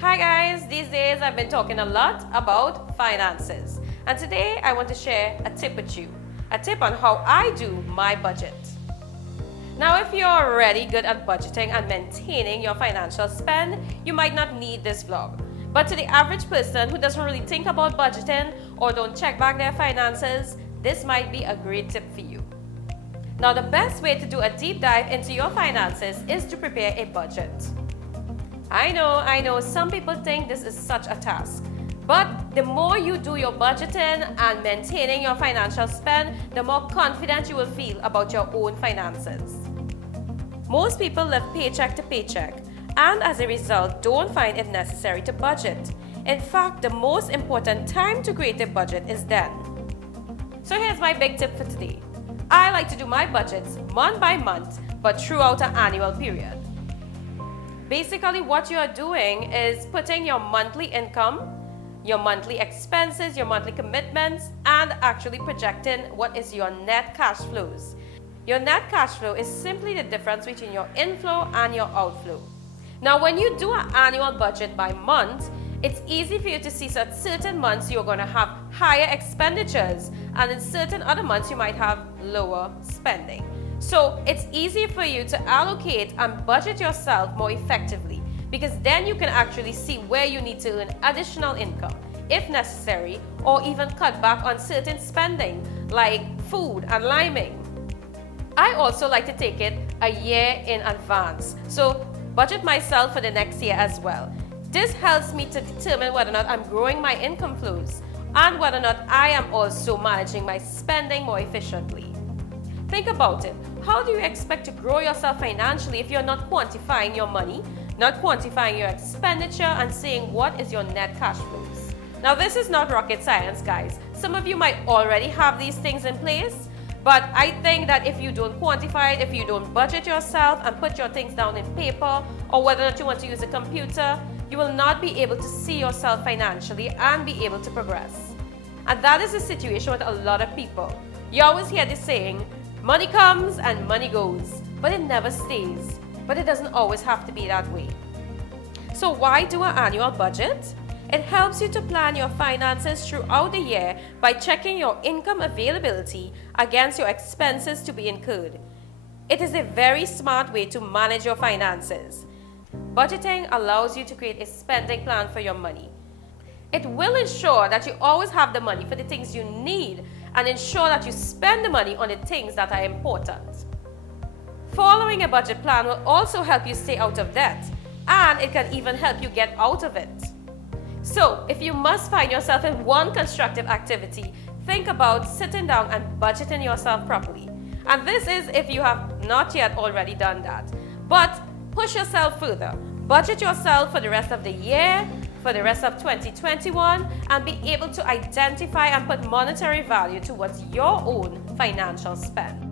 Hi guys, these days I've been talking a lot about finances, and today I want to share a tip with you. A tip on how I do my budget. Now, if you're already good at budgeting and maintaining your financial spend, you might not need this vlog. But to the average person who doesn't really think about budgeting or don't check back their finances, this might be a great tip for you. Now, the best way to do a deep dive into your finances is to prepare a budget. I know, some people think this is such a task. But the more you do your budgeting and maintaining your financial spend, the more confident you will feel about your own finances. Most people live paycheck to paycheck, and as a result, don't find it necessary to budget. In fact, the most important time to create a budget is then. So here's my big tip for today. I like to do my budgets month by month, but throughout an annual period. Basically, what you are doing is putting your monthly income, your monthly expenses, your monthly commitments, and actually projecting what is your net cash flows. Your net cash flow is simply the difference between your inflow and your outflow. Now, when you do an annual budget by month, it's easy for you to see that certain months you're going to have higher expenditures, and in certain other months you might have lower spending. So it's easy for you to allocate and budget yourself more effectively, because then you can actually see where you need to earn additional income if necessary, or even cut back on certain spending like food and liming. I also like to take it a year in advance, so budget myself for the next year as well. This helps me to determine whether or not I'm growing my income flows and whether or not I am also managing my spending more efficiently. Think about it. How do you expect to grow yourself financially if you're not quantifying your money, not quantifying your expenditure, and seeing what is your net cash flows? Now, this is not rocket science, guys. Some of you might already have these things in place, but I think that if you don't quantify it, if you don't budget yourself and put your things down in paper, or whether or not you want to use a computer, you will not be able to see yourself financially and be able to progress. And that is the situation with a lot of people. You always hear this saying, money comes and money goes, but it never stays. But it doesn't always have to be that way. So why do an annual budget? It helps you to plan your finances throughout the year by checking your income availability against your expenses to be incurred. It is a very smart way to manage your finances. Budgeting allows you to create a spending plan for your money. It will ensure that you always have the money for the things you need and ensure that you spend the money on the things that are important. Following a budget plan will also help you stay out of debt, and it can even help you get out of it. So, if you must find yourself in one constructive activity, think about sitting down and budgeting yourself properly. And this is if you have not yet already done that. But push yourself further. Budget yourself for the rest of the year, for the rest of 2021, and be able to identify and put monetary value towards your own financial spend.